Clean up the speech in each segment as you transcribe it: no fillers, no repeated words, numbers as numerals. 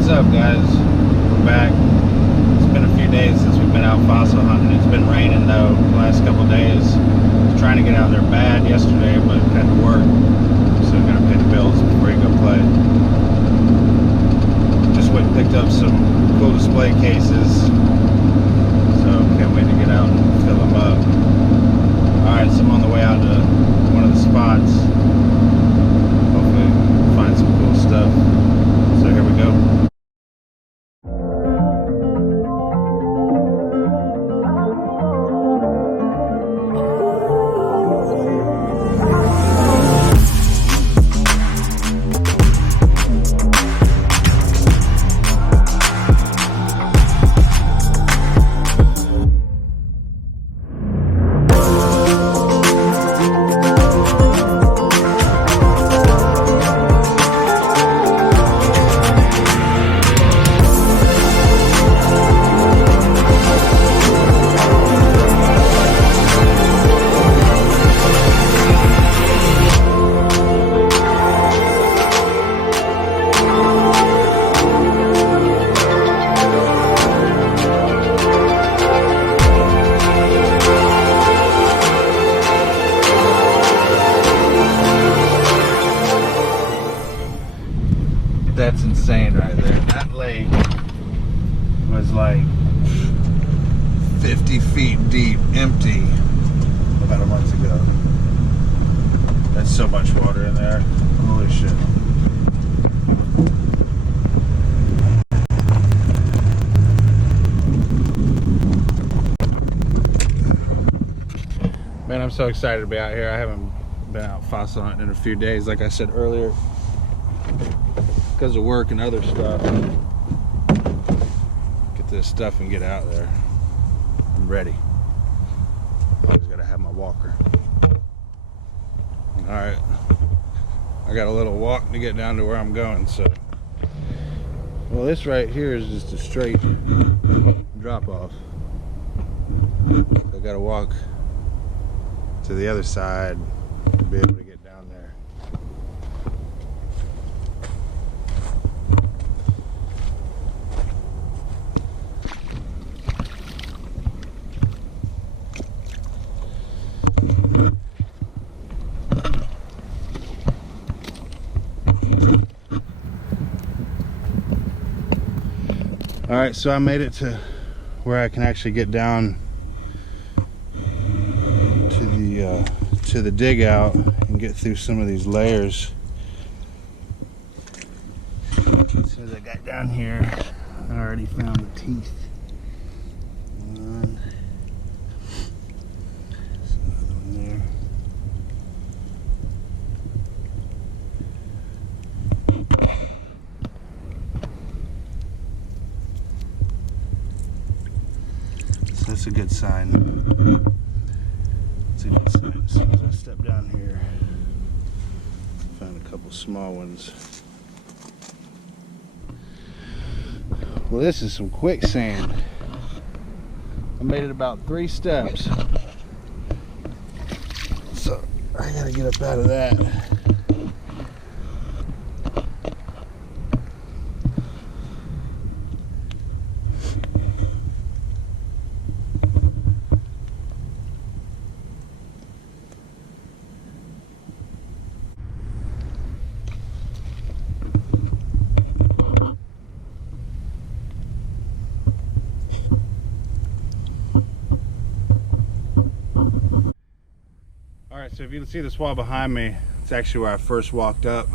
What's up, guys? We're back. It's been a few days since we've been out fossil hunting. It's been raining though the last couple days. I was trying to get out there bad yesterday, but had to work, so I'm gonna pay the bills before you go play. Just went and picked up some cool display cases, so can't wait to get out and fill them up. Alright, so I'm on the way out to one of the spots. Hopefully find some cool stuff. So here we go. That's insane right there. That lake was like 50 feet deep, empty, about a month ago. That's so much water in there. Holy shit. Man, I'm so excited to be out here. I haven't been out fossil hunting in a few days, like I said earlier, because of work and other stuff. Get this stuff and get out there. I'm ready. Always gotta have my walker. Alright, I got a little walk to get down to where I'm going, so. Well, this right here is just a straight drop off. I gotta walk to the other side to be able to get down there. All right, so I made it to where I can actually get down to the dig out and get through some of these layers. As soon as I got down here, I already found the teeth. One. There's another one there. That's a good sign. It's a good sign. As soon as I step down here, I found a couple small ones. Well, this is some quicksand. I made it about 3 steps. So I gotta get up out of that. Alright, so if you can see this wall behind me, it's actually where I first walked up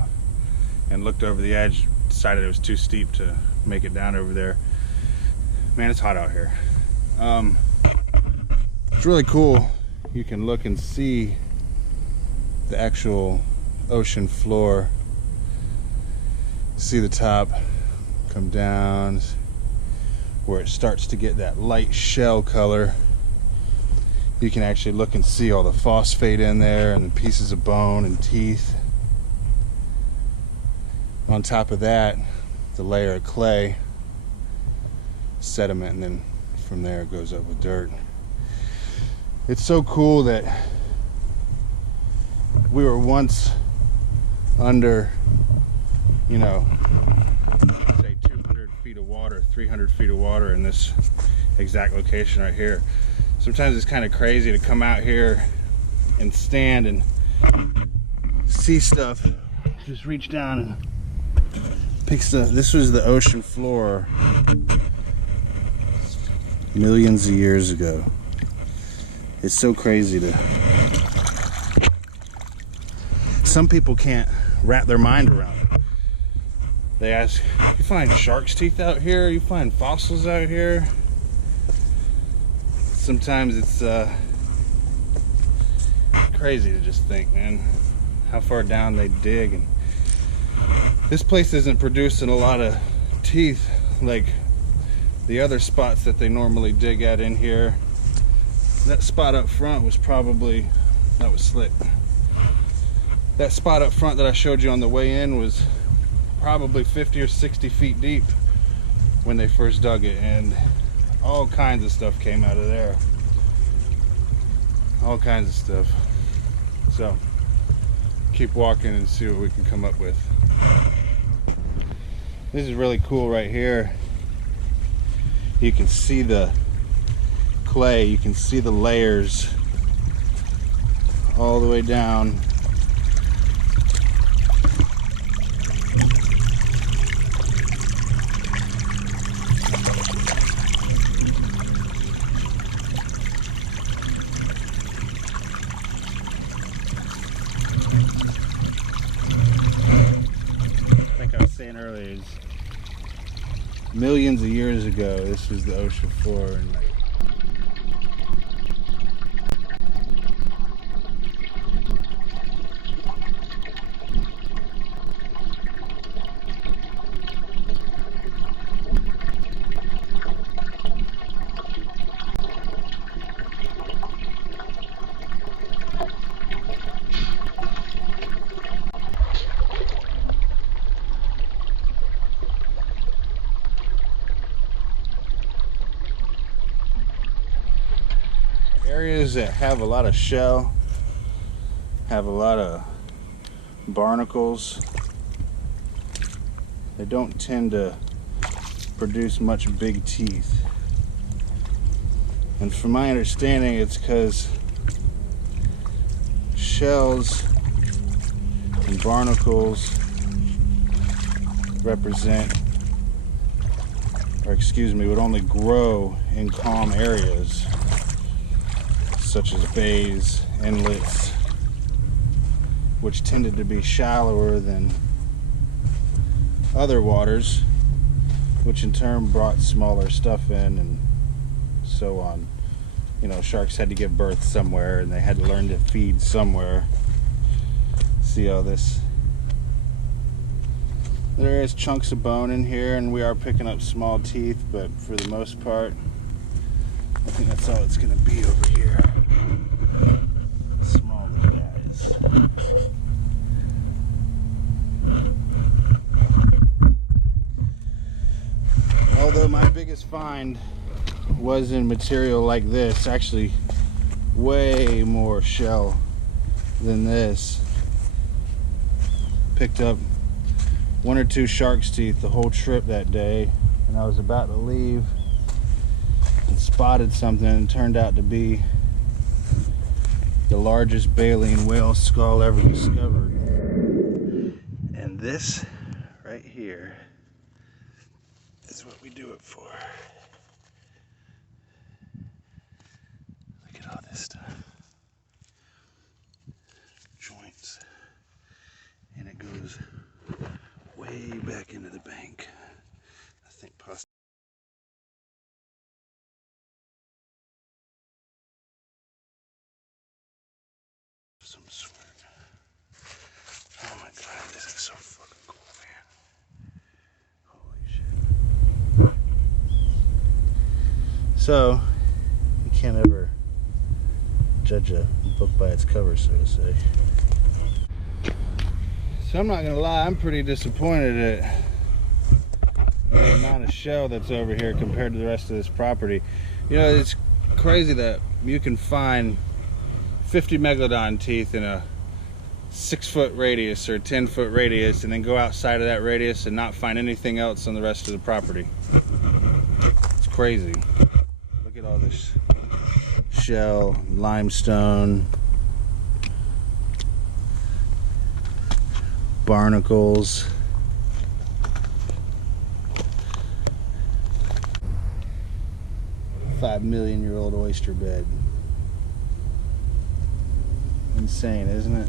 and looked over the edge, decided it was too steep to make it down over there. Man, it's hot out here. It's really cool. You can look and see the actual ocean floor. See the top come down where it starts to get that light shell color. You can actually look and see all the phosphate in there and the pieces of bone and teeth. On top of that, the layer of clay, sediment, and then from there it goes up with dirt. It's so cool that we were once under, you know, say 200 water, 300 feet of water in this exact location right here. Sometimes it's kind of crazy to come out here and stand and see stuff. Just reach down and pick stuff. This was the ocean floor millions of years ago. It's so crazy to... Some people can't wrap their mind around it. They ask, you find shark's teeth out here? You find fossils out here? Sometimes it's crazy to just think, man, how far down they dig. And this place isn't producing a lot of teeth like the other spots that they normally dig at in here. That spot up front was probably, that was slick. That spot up front that I showed you on the way in was probably 50 or 60 feet deep when they first dug it, and all kinds of stuff came out of there. All kinds of stuff. So, keep walking and see what we can come up with. This is really cool right here. You can see the clay, you can see the layers all the way down. Like I was saying earlier, is millions of years ago, this was the ocean floor, and like, areas that have a lot of shell, have a lot of barnacles, they don't tend to produce much big teeth. And from my understanding, it's because shells and barnacles represent, or excuse me, would only grow in calm areas, such as bays, inlets, which tended to be shallower than other waters, which in turn brought smaller stuff in, and so on. You know, sharks had to give birth somewhere, and they had to learn to feed somewhere. See all this? There is chunks of bone in here, and we are picking up small teeth, but for the most part, I think that's all it's going to be over here. Small little guys. Although my biggest find was in material like this, actually way more shell than this. Picked up 1 or 2 shark's teeth the whole trip that day, and I was about to leave and spotted something, and it turned out to be the largest baleen whale skull ever discovered. And this right here is what we do it for. Look at all this stuff. Joints. And it goes way back into the bank. I think possibly some sort. Oh my god, this is so fucking cool, man. Holy shit. So, you can't ever judge a book by its cover, so to say. So I'm not gonna lie, I'm pretty disappointed at the amount of shell that's over here compared to the rest of this property. You know, it's crazy that you can find 50 megalodon teeth in a 6-foot radius or 10-foot radius, and then go outside of that radius and not find anything else on the rest of the property. It's crazy. Look at all this shell, limestone, barnacles. $5 million-year-old oyster bed. Insane, isn't it?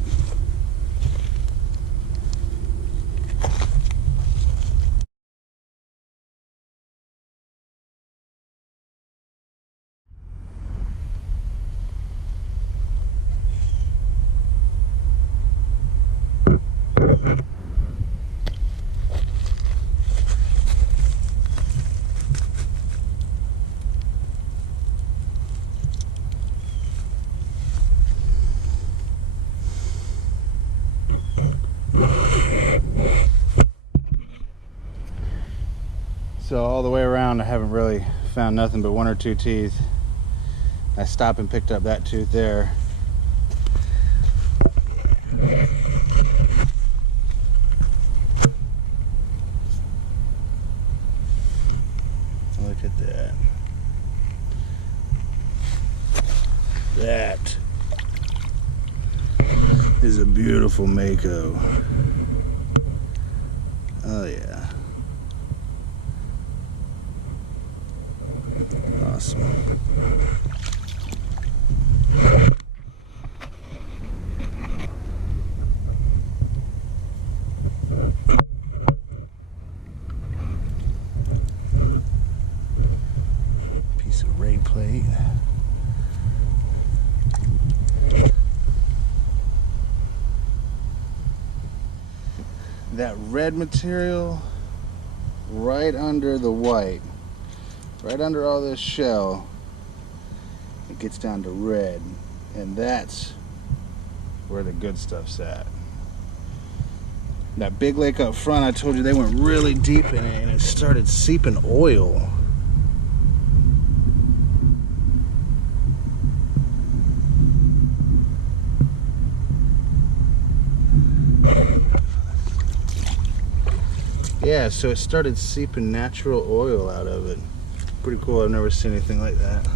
So all the way around I haven't really found nothing but 1 or 2 teeth. I stopped and picked up that tooth there. Look at that. That is a beautiful mako. Oh yeah. Awesome. Piece of ray plate. That red material right under the white. Right under all this shell, it gets down to red, and that's where the good stuff's at. That big lake up front, I told you they went really deep in it, and it started seeping oil. Yeah, so it started seeping natural oil out of it. Pretty cool. I've never seen anything like that.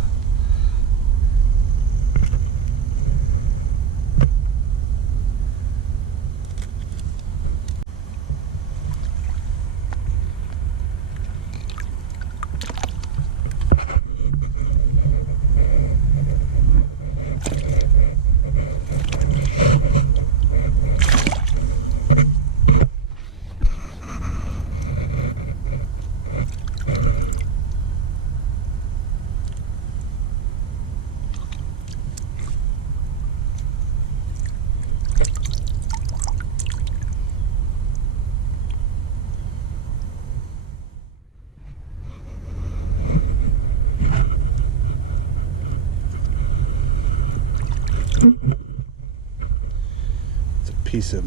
It's a piece of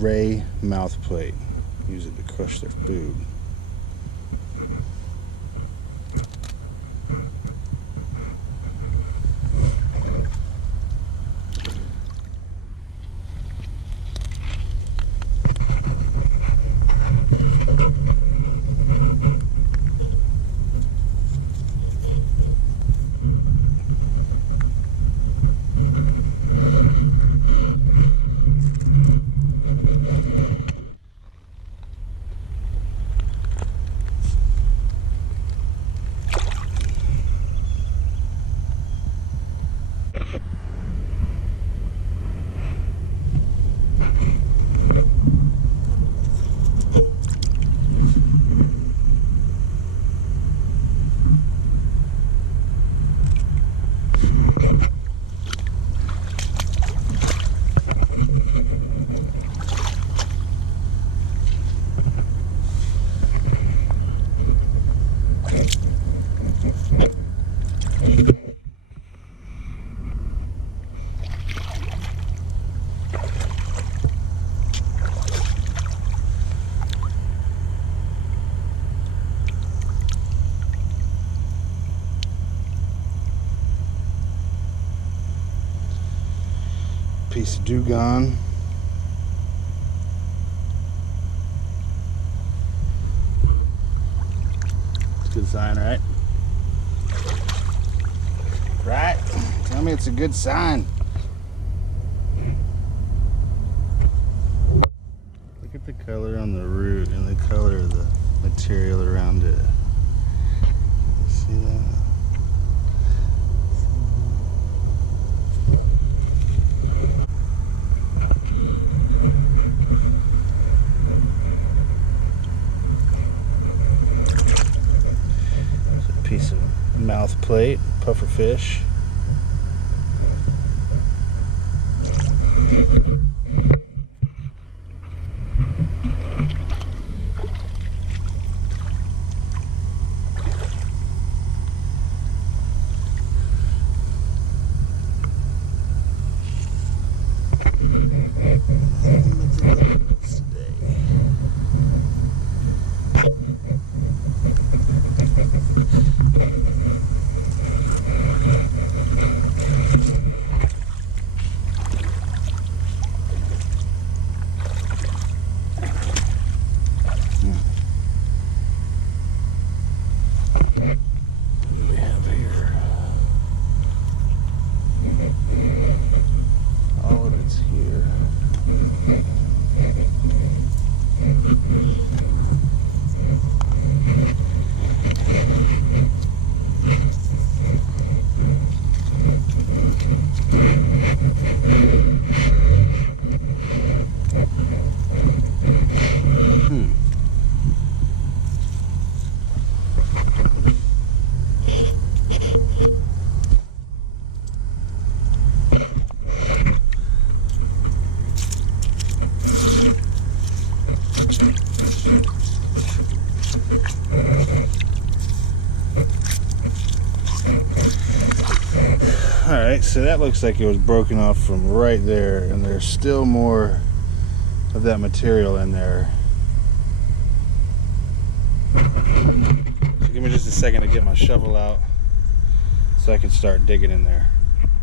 ray mouth plate. Use it to crush their food. Piece of dugong. good sign, right? Right? Tell me it's a good sign. Look at the color on the root and the color of the material around it. You see that? Piece of mouth plate, puffer fish. Alright, so that looks like it was broken off from right there, and there's still more of that material in there. So give me just a second to get my shovel out so I can start digging in there.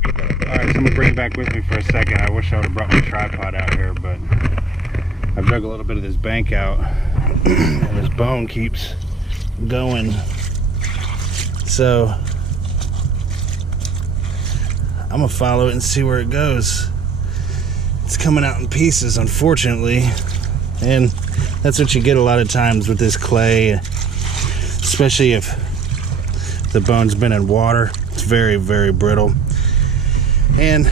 Alright, so I'm going to bring it back with me for a second. I wish I would have brought my tripod out here, but I've dug a little bit of this bank out and this bone keeps going. So I'm gonna follow it and see where it goes. It's coming out in pieces, unfortunately, and that's what you get a lot of times with this clay, especially if the bone's been in water. It's very, very brittle. And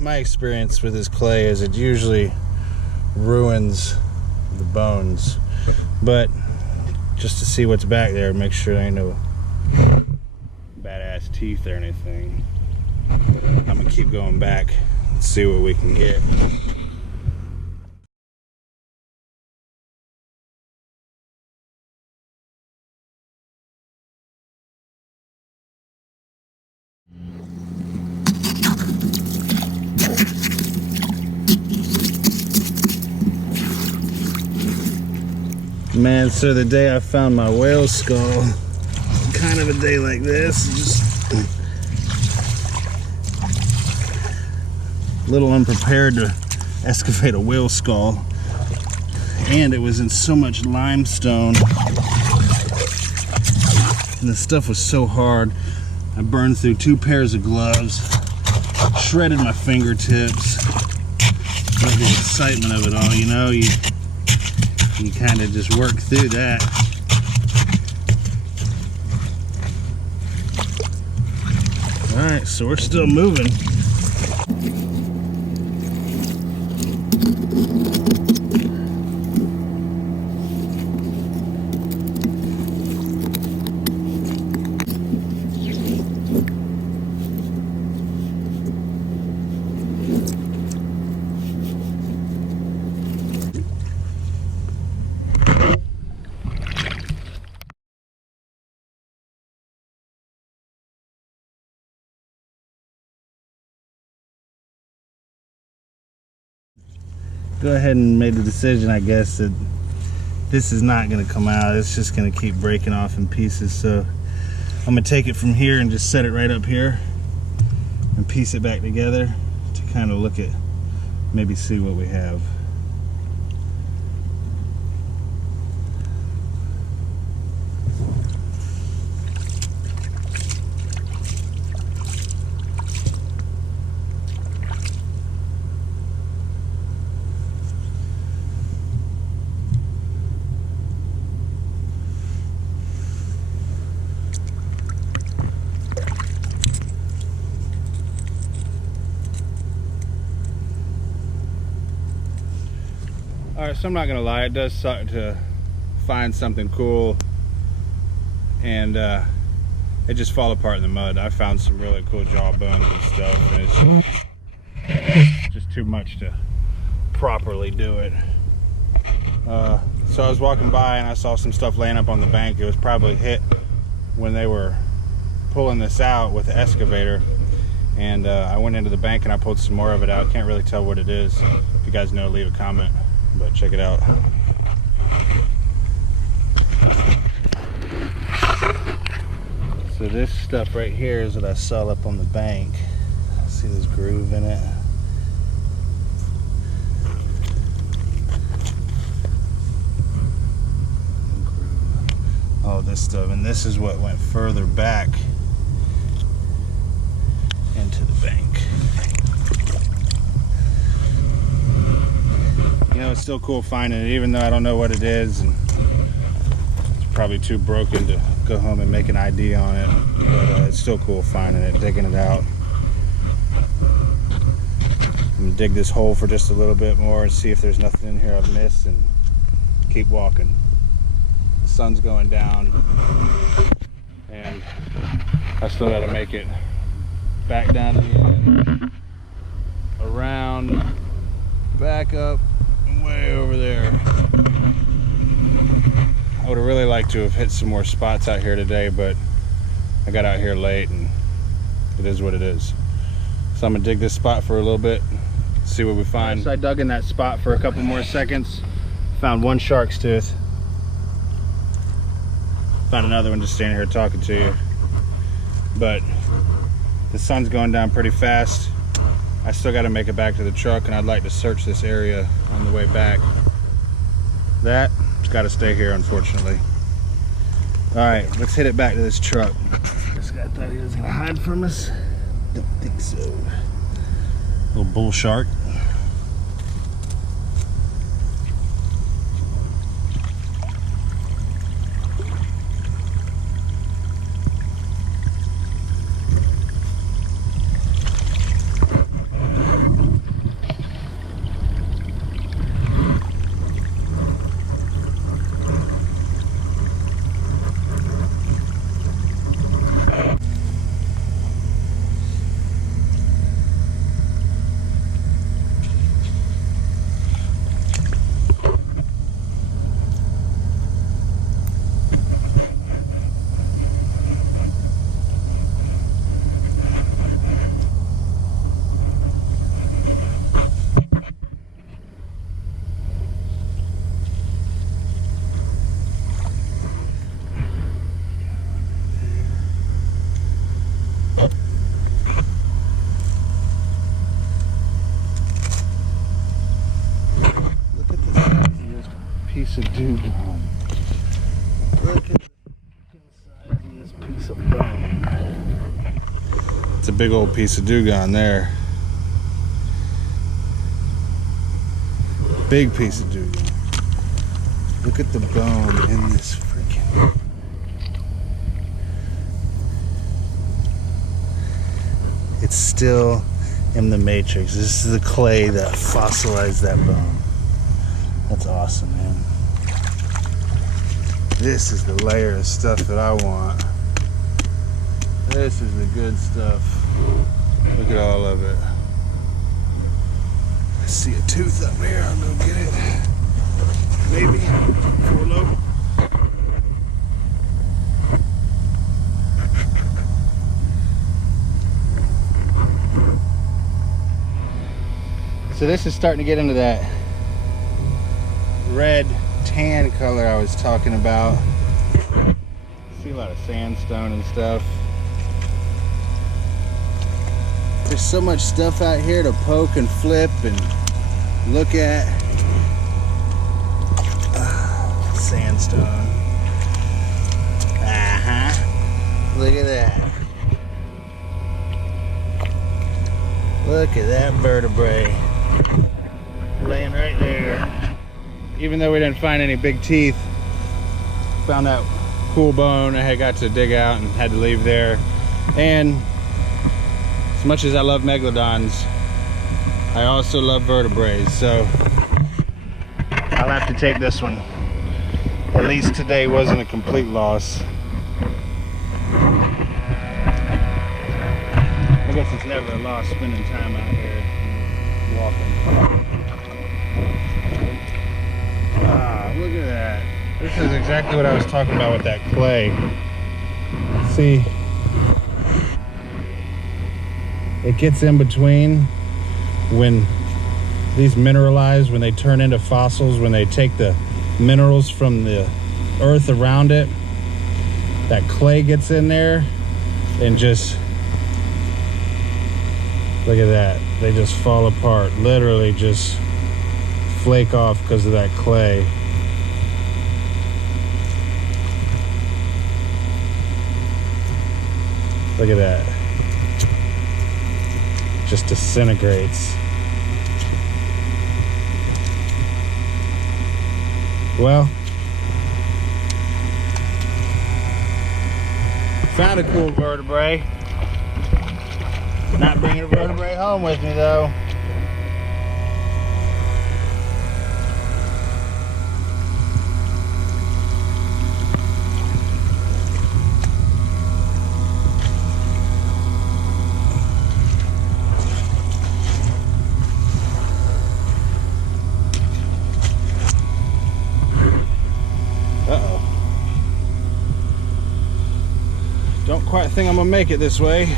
my experience with this clay is it usually ruins the bones. But just to see what's back there, make sure there ain't no badass teeth or anything, I'm gonna keep going back and see what we can get. Man, so the day I found my whale skull, kind of a day like this, just a little unprepared to excavate a whale skull, and it was in so much limestone, and the stuff was so hard. I burned through 2 pairs of gloves, shredded my fingertips, but the excitement of it all, you know, you kind of just work through that. Alright, so we're still moving. Go ahead and made the decision, I guess, that this is not going to come out. It's just going to keep breaking off in pieces. So I'm going to take it from here and just set it right up here and piece it back together to kind of look at, maybe see what we have. Alright, so I'm not gonna lie, it does suck to find something cool and it just fall apart in the mud. I found some really cool jawbones and stuff, and it's just too much to properly do it. So I was walking by and I saw some stuff laying up on the bank. It was probably hit when they were pulling this out with the excavator, and I went into the bank and I pulled some more of it out. Can't really tell what it is. If you guys know, leave a comment, but check it out. So this stuff right here is what I saw up on the bank. See this groove in it? All this stuff, and this is what went further back into the bank. You know, it's still cool finding it, even though I don't know what it is, and it's probably too broken to go home and make an ID on it, but it's still cool finding it, digging it out. I'm gonna dig this hole for just a little bit more and see if there's nothing in here I've missed, and keep walking. The sun's going down, and I still gotta make it back down to the end, around, back up, and way over there. I would have really liked to have hit some more spots out here today, but I got out here late and it is what it is. So I'm gonna dig this spot for a little bit, see what we find. So I dug in that spot for a couple more seconds, found one shark's tooth. Found another one just standing here talking to you. But the sun's going down pretty fast. I still gotta make it back to the truck, and I'd like to search this area on the way back. That's gotta stay here, unfortunately. All right, let's hit it back to this truck. This guy thought he was gonna hide from us. Don't think so. Little bull shark. Piece of dugong. Look at the size of this piece of bone. It's a big old piece of dugong there. Big piece of dugong. Look at the bone in this freaking. It's still in the matrix. This is the clay that fossilized that bone. That's awesome, man. This is the layer of stuff that I want. This is the good stuff. Look at all of it. I see a tooth up here. I'll go get it. Maybe. Before low. So this is starting to get into that red tan color I was talking about. See a lot of sandstone and stuff. There's so much stuff out here to poke and flip and look at. Sandstone. Look at that. Look at that vertebrae laying right there. Even though we didn't find any big teeth, found that cool bone I had got to dig out and had to leave there. And as much as I love megalodons, I also love vertebrae. So have to take this one. At least today wasn't a complete loss. I guess it's never a loss spending time out here walking. Ah, look at that. This is exactly what I was talking about with that clay. See, it gets in between when these mineralize, when they turn into fossils, when they take the minerals from the earth around it, that clay gets in there and just, look at that, they just fall apart, literally just flake off because of that clay. Look at that, just disintegrates. Well, found a cool vertebrae. Not bringing a vertebrae home with me though. Don't quite think I'm gonna make it this way.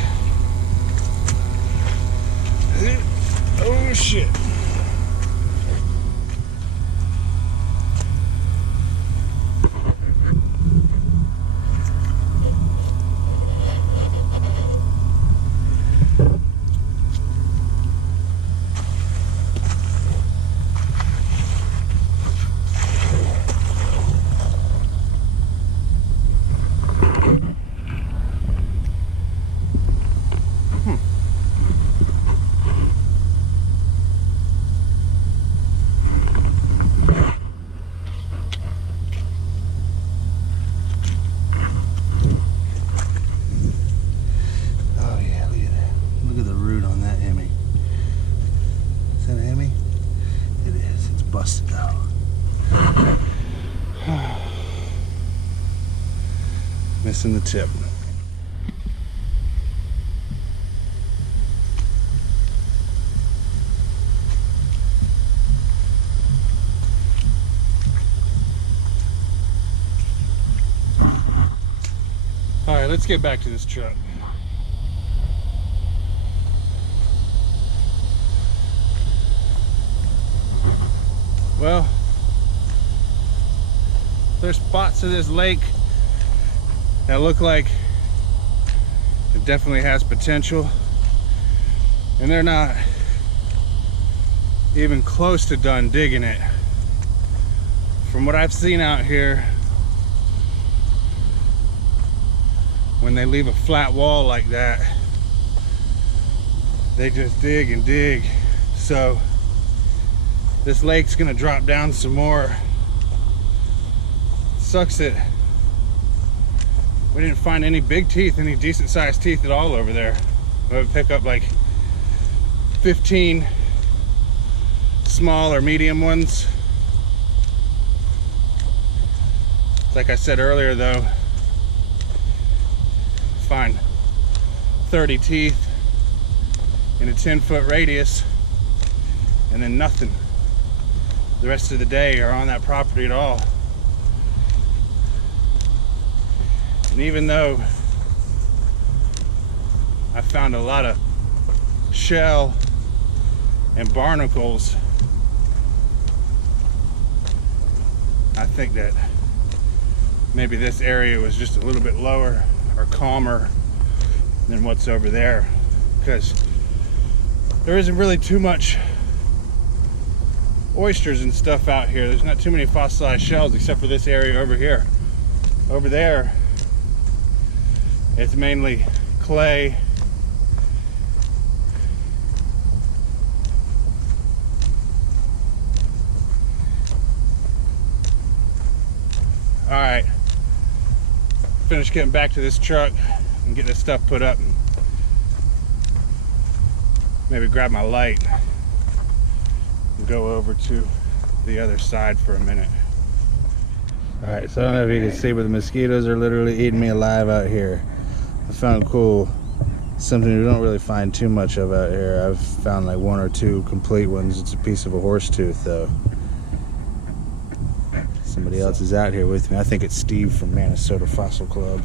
Oh shit. Busted out. Missing the tip. All right, let's get back to this truck. Well, there's spots of this lake that look like it definitely has potential, and they're not even close to done digging it. From what I've seen out here, when they leave a flat wall like that, they just dig and dig. So this lake's gonna drop down some more. Sucks that we didn't find any big teeth, any decent sized teeth at all over there. We would pick up like 15 small or medium ones. Like I said earlier though, find 30 teeth in a 10-foot radius and then nothing the rest of the day or on that property at all. And even though I found a lot of shell and barnacles, I think that maybe this area was just a little bit lower or calmer than what's over there, because there isn't really too much oysters and stuff out here. There's not too many fossilized shells except for this area over here. Over there, it's mainly clay. All right, finished getting back to this truck and get this stuff put up and maybe grab my light and go over to the other side for a minute. Alright, so I don't know if you can see, but the mosquitoes are literally eating me alive out here. I found cool, something we don't really find too much of out here. I've found like 1 or 2 complete ones. It's a piece of a horse tooth though. Somebody else is out here with me. I think it's Steve from Minnesota Fossil Club.